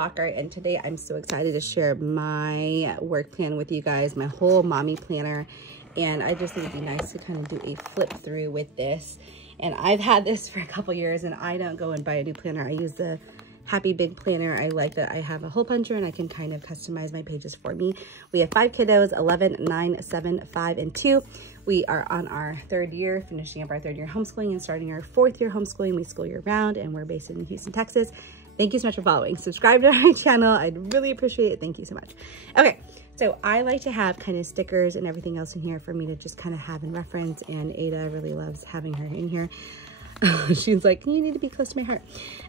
Walker, and today I'm so excited to share my work plan with you guys, my whole mommy planner. And I just think it'd be nice to kind of do a flip through with this. And I've had this for a couple years, and I don't go and buy a new planner. I use the Happy Big Planner. I like that I have a hole puncher and I can kind of customize my pages for me. We have 5 kiddos, 11, 9, 7, 5, and 2. We are on our 3rd year, finishing up our 3rd year homeschooling and starting our 4th year homeschooling. We school year round, and we're based in Houston, Texas. Thank you so much for following. Subscribe to my channel. I'd really appreciate it. Thank you so much. Okay, so I like to have kind of stickers and everything else in here for me to just kind of have in reference, and Ada really loves having her in here. She's like, you need to be close to my heart.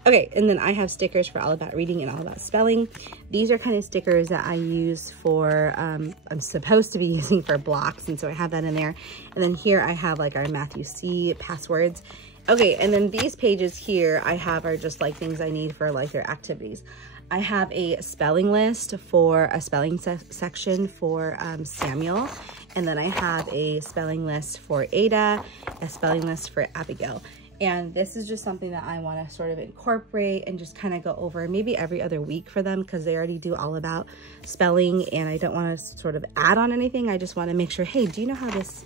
Okay, and then I have stickers for all about reading and all about spelling. These are kind of stickers that I use for, I'm supposed to be using for blocks, and so I have that in there. And then here I have like our Matthew C passwords. Okay, and then these pages here I have are just like things I need for like their activities. I have a spelling list for a spelling section for Samuel. And then I have a spelling list for Ada, a spelling list for Abigail. And this is just something that I want to sort of incorporate and just kind of go over maybe every other week for them, because they already do all about spelling and I don't want to sort of add on anything. I just want to make sure, hey, do you know how this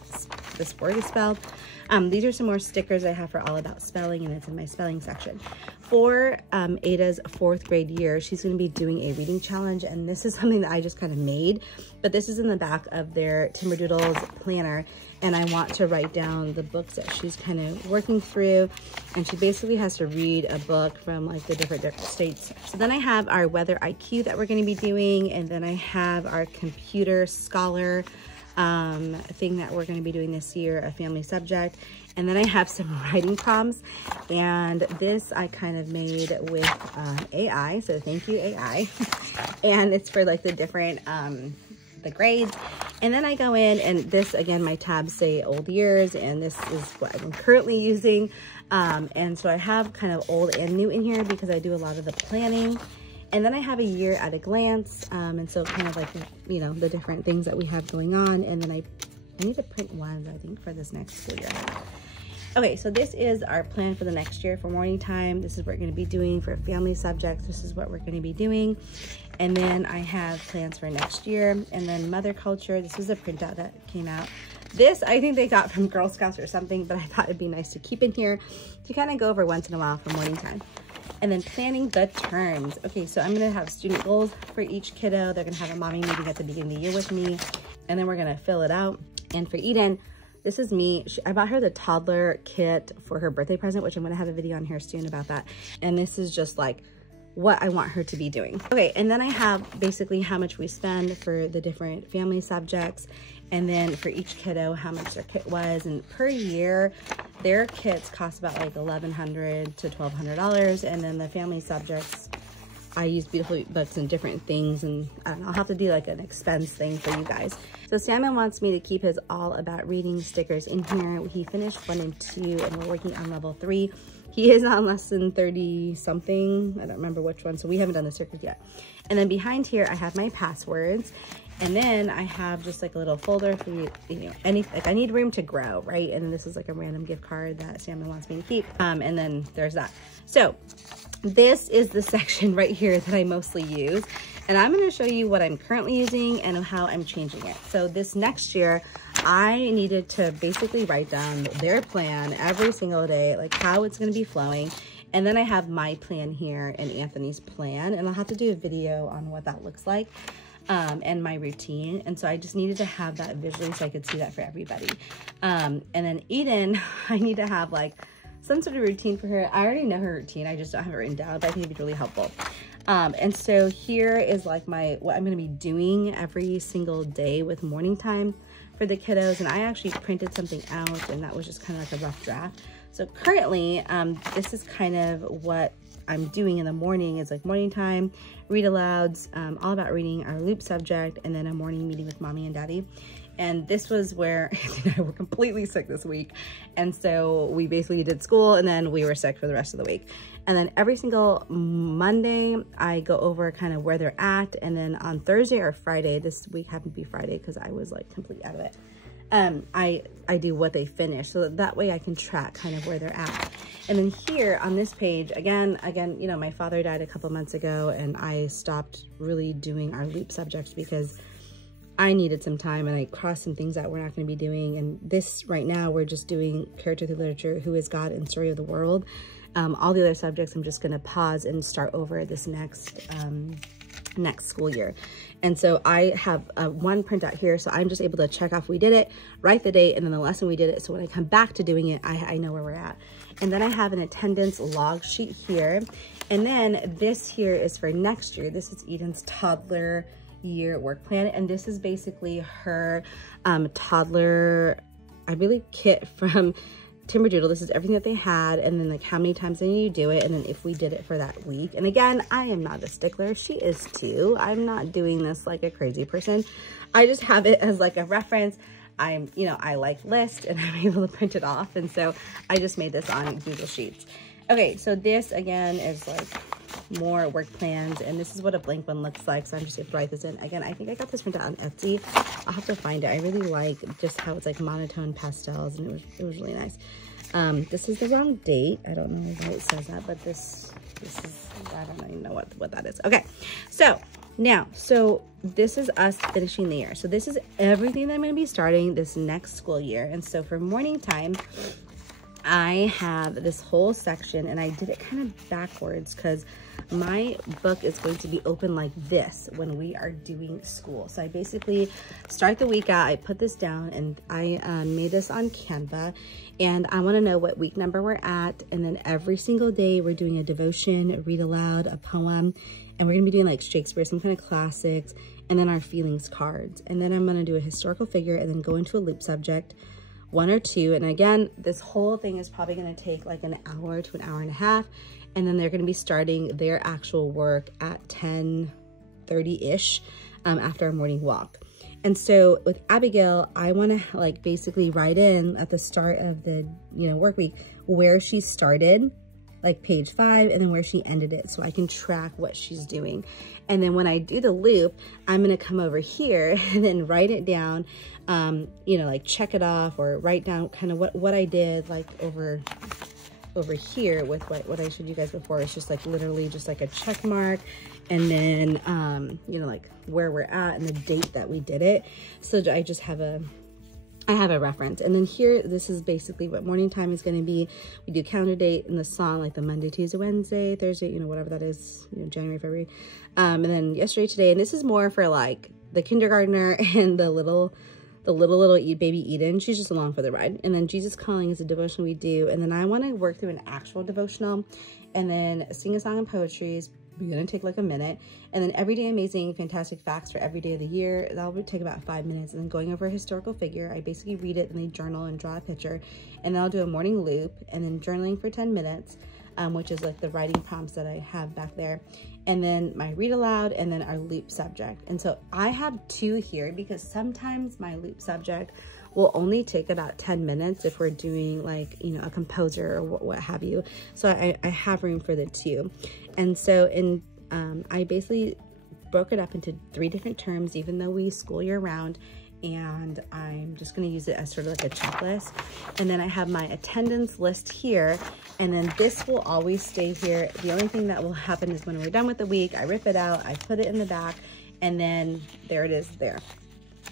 word is spelled? These are some more stickers I have for all about spelling, and it's in my spelling section. For Ada's 4th grade year, she's going to be doing a reading challenge, and this is something that I just kind of made, but this is in the back of their Timberdoodles planner, and I want to write down the books that she's kind of working through, and she basically has to read a book from like the different states. So then I have our weather IQ that we're going to be doing, and then I have our computer scholar thing that we're going to be doing this year, a family subject. And then I have some writing prompts, and this I kind of made with AI, so thank you AI. And it's for like the different the grades. And then I go in, and this again, my tabs say old years, and this is what I'm currently using. And so I have kind of old and new in here because I do a lot of the planning. And then I have a year at a glance, and so kind of like, you know, the different things that we have going on. And then I need to print ones, I think, for this next school year. Okay, so this is our plan for the next year for morning time. This is what we're going to be doing for family subjects. This is what we're going to be doing. And then I have plans for next year. And then mother culture. This is a printout that came out. This, I think they got from Girl Scouts or something, but I thought it'd be nice to keep in here to kind of go over once in a while for morning time. And then planning the terms. Okay, so I'm going to have student goals for each kiddo. They're going to have a mommy meeting at the beginning of the year with me, and then we're going to fill it out. And for Eden, this is me. I bought her the toddler kit for her birthday present, which I'm going to have a video on here soon about that. And this is just like what I want her to be doing. Okay, and then I have basically how much we spend for the different family subjects, and then for each kiddo how much their kit was. And per year their kits cost about like $1,100 to $1,200, and then the family subjects I use Beautiful Books and different things, and I'll have to do like an expense thing for you guys. So Samuel wants me to keep his all about reading stickers in here. He finished 1 and 2, and we're working on level 3. He is on lesson 30 something. I don't remember which one, so we haven't done the stickers yet. And then behind here I have my passwords, and then I have just like a little folder for you know, like I need room to grow, right? And then this is like a random gift card that Samuel wants me to keep. And then there's that. So this is the section right here that I mostly use. And I'm going to show you what I'm currently using and how I'm changing it. So this next year, I needed to basically write down their plan every single day, like how it's going to be flowing. And then I have my plan here and Anthony's plan, and I'll have to do a video on what that looks like. And my routine. And so I just needed to have that visually so I could see that for everybody. And then Eden, I need to have like some sort of routine for her. I already know her routine. I just don't have it written down, but I think it'd be really helpful. And so here is like what I'm going to be doing every single day with morning time for the kiddos. And I actually printed something out, and that was just kind of like a rough draft. So currently, this is kind of what I'm doing in the morning. Is like morning time, read alouds, all about reading, our loop subject, and then a morning meeting with mommy and daddy. And this was where Anthony and I were completely sick this week. And so we basically did school, and then we were sick for the rest of the week. And then every single Monday, I go over kind of where they're at. And then on Thursday or Friday, this week happened to be Friday because I was like completely out of it. I do what they finish, so that way I can track kind of where they're at. And then here on this page, again, you know, my father died a couple months ago, and I stopped really doing our loop subjects because I needed some time, and I crossed some things that we're not going to be doing. And this right now, we're just doing character through literature, who is God, and story of the world. All the other subjects, I'm just going to pause and start over this next school year. And so I have one printout here, so I'm just able to check off we did it, write the date, and then the lesson we did it. So when I come back to doing it, I know where we're at. And then I have an attendance log sheet here. And then this here is for next year. This is Eden's toddler year work plan. And this is basically her toddler, I believe, kit from Timberdoodle. This is everything that they had, and then like how many times they need to do it, and then if we did it for that week. And again, I am not a stickler. She is too. I'm not doing this like a crazy person. I just have it as like a reference. You know, I like lists, and I'm able to print it off. And so I just made this on Google Sheets. Okay, so this again is like more work plans, and this is what a blank one looks like. So I'm just able to write this in. Again, I think I got this printed on Etsy. I'll have to find it. I really like just how it's like monotone pastels, and it was really nice. This is the wrong date. I don't know why it says that, but this is, I don't even know what that is. Okay, so now, this is us finishing the year. So this is everything that I'm going to be starting this next school year. And so for morning time, I have this whole section, and I did it kind of backwards because my book is going to be open like this when we are doing school. So I basically start the week out, I put this down, and I made this on Canva, and I want to know what week number we're at. And then every single day we're doing a devotion, a read aloud, a poem, and we're gonna be doing like Shakespeare, some kind of classics, and then our feelings cards. And then I'm gonna do a historical figure and then go into a loop subject, 1 or 2. And again, this whole thing is probably going to take like an hour to an hour and a half. And then they're going to be starting their actual work at 10:30-ish after our morning walk. And so with Abigail, I want to like basically write in at the start of the, you know, work week where she started, like page 5, and then where she ended it, so I can track what she's doing. And then when I do the loop, I'm gonna come over here and then write it down, you know, like check it off, or write down kind of what I did, like over here with what I showed you guys before. It's just like literally just like a check mark, and then you know, like where we're at and the date that we did it. So I just have a reference. And then here, this is basically what morning time is going to be. We do calendar date and the song, like the Monday, Tuesday, Wednesday, Thursday, you know, whatever that is, you know, January, February. And then yesterday, today, and this is more for like the kindergartner and the little baby Eden. She's just along for the ride. And then Jesus Calling is a devotional we do. And then I want to work through an actual devotional, and then sing a song and poetry is gonna take like a minute. And then everyday amazing fantastic facts for every day of the year, that will take about 5 minutes. And then going over a historical figure, I basically read it and they journal and draw a picture, and then I'll do a morning loop, and then journaling for 10 minutes, which is like the writing prompts that I have back there, and then my read aloud, and then our loop subject. And so I have 2 here because sometimes my loop subject will only take about 10 minutes if we're doing like, you know, a composer or what have you. So I have room for the 2. And so I basically broke it up into 3 different terms, even though we school year round, and I'm just going to use it as sort of like a checklist. And then I have my attendance list here, and then this will always stay here. The only thing that will happen is when we're done with the week, I rip it out, I put it in the back, and then there it is there.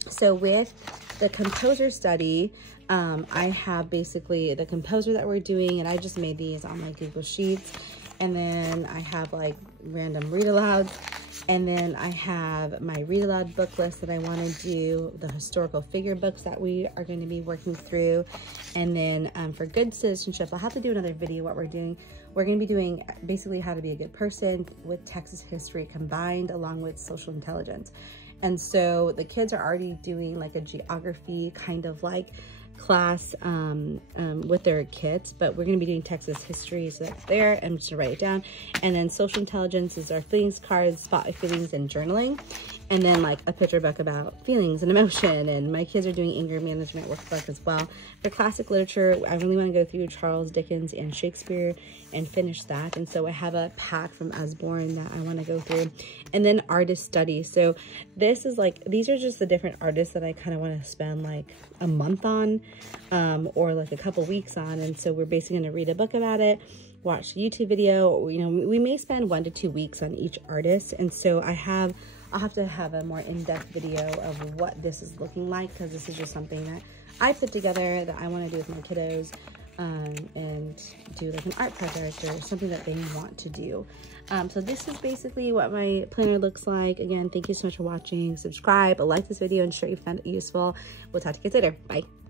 So with the composer study, I have basically the composer that we're doing, and I just made these on my Google Sheets. And then I have like random read alouds, and then I have my read aloud book list that I want to do, the historical figure books that we are going to be working through. And then for good citizenship, I'll have to do another video what we're doing. We're going to be doing basically how to be a good person with Texas history combined along with social intelligence. And so the kids are already doing like a geography kind of like class with their kits, but we're going to be doing Texas history, so that's there. I'm just going to write it down. And then social intelligence is our feelings cards, spot my feelings, and journaling. And then like a picture book about feelings and emotion. And my kids are doing anger management workbook as well. For classic literature, I really want to go through Charles Dickens and Shakespeare and finish that. And so I have a pack from Usborne that I want to go through. And then artist studies. So this is like, these are just the different artists that I kind of want to spend like a month on, or like a couple weeks on. And so we're basically going to read a book about it, watch a YouTube video, or, you know, we may spend 1 to 2 weeks on each artist. And so I'll have to have a more in-depth video of what this is looking like, because this is just something that I put together that I want to do with my kiddos, and do like an art project or something that they want to do. So this is basically what my planner looks like. Again, thank you so much for watching. Subscribe, like this video, and share if you found it useful. We'll talk to you guys later. Bye.